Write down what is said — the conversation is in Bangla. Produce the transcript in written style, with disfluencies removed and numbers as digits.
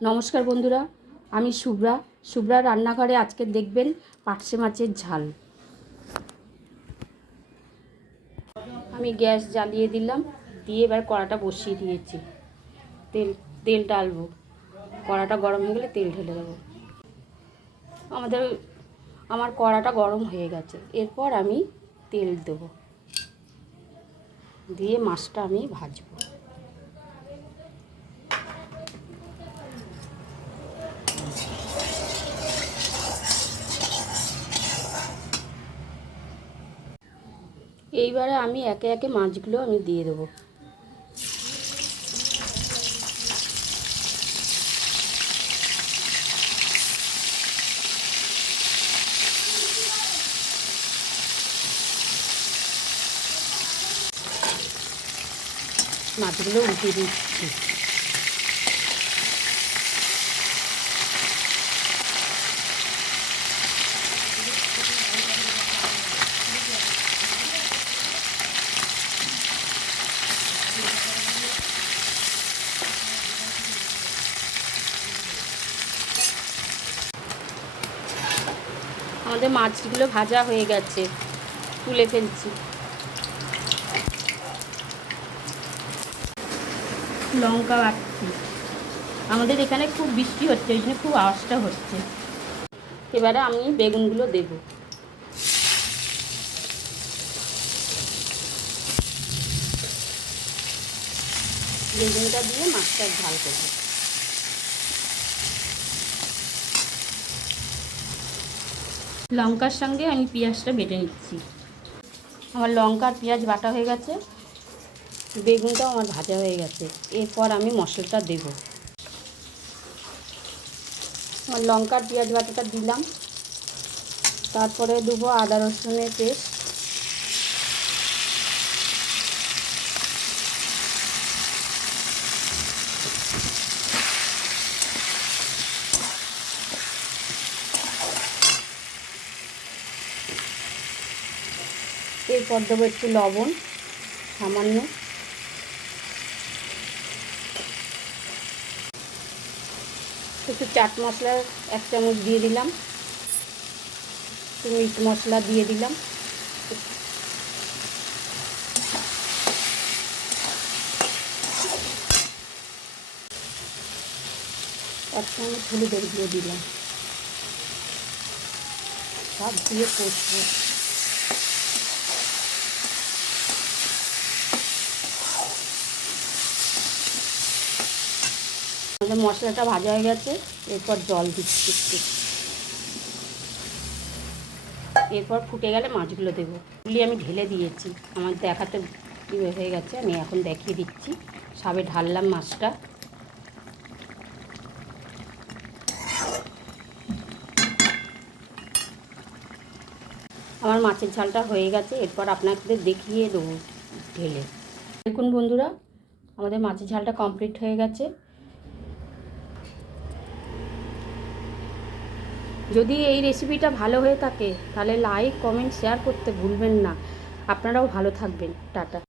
নমস্কার বন্ধুরা, আমি শুভ্রা রান্নাঘরে আজকে দেখবেন পার্শে মাছের ঝাল। আমি গ্যাস জ্বালিয়ে দিলাম, দিয়ে এবার কড়াটা বসিয়ে দিয়েছি। তেল ডালবো। কড়াটা গরম হয়ে গেলে তেল ঢেলে দেবো। আমার কড়াটা গরম হয়ে গেছে, এরপর আমি তেল দেবো, দিয়ে মাছটা আমি ভাজবো। এইবারে আমি একে একে মাছগুলো আমি দিয়ে দেবো। মাছগুলো উল্টে দিচ্ছি। আমাদের মাছগুলো ভাজা হয়ে গেছে, তুলে ফেলছি। লঙ্কা বাটছি। আমাদের এখানে খুব বৃষ্টি হচ্ছে, ওই জন্য খুব আওয়াজটা হচ্ছে। এবারে আমি বেগুনগুলো দেব। বেগুনটা দিয়ে মাছটা ঝাল করব। লঙ্কার সঙ্গে আমি পেঁয়াজটা বেটে নিচ্ছি। আমার লঙ্কা আর পেঁয়াজ বাটা হয়ে গেছে, বেগুনটাও আমার ভাজা হয়ে গেছে। এরপর আমি মশলাটা দেব। আমার লঙ্কা আর পেঁয়াজ বাটাটা দিলাম, তারপরে দেবো আদা রসুনের পেস্ট, এরপর দেবো একটু লবণ সামান্য, একটু চাট মশলা 1 চামচ দিয়ে দিলাম, একটু মিট মশলা দিয়ে দিলাম, 1 চামচ হলুদের গুঁড়ো দিলাম। সব দিয়ে কষবো। আমাদের মশলাটা ভাজা হয়ে গেছে, এরপর জল দিচ্ছি একটু। এরপর ফুটে গেলে মাছগুলো দেবো। এগুলি আমি ঢেলে দিয়েছি, আমার দেখাতে হয়ে গেছে, আমি এখন দেখিয়ে দিচ্ছি। সবে ঢাললাম মাছটা। আমার মাছের ঝালটা হয়ে গেছে, এরপর আপনাদের দেখিয়ে দেবো ঢেলে। দেখুন বন্ধুরা, আমাদের মাছের ঝালটা কমপ্লিট হয়ে গেছে। যদি এই রেসিপিটা ভালো হয়ে থাকে তাহলে লাইক, কমেন্ট, শেয়ার করতে ভুলবেন না। আপনারাও ভালো থাকবেন। টাটা।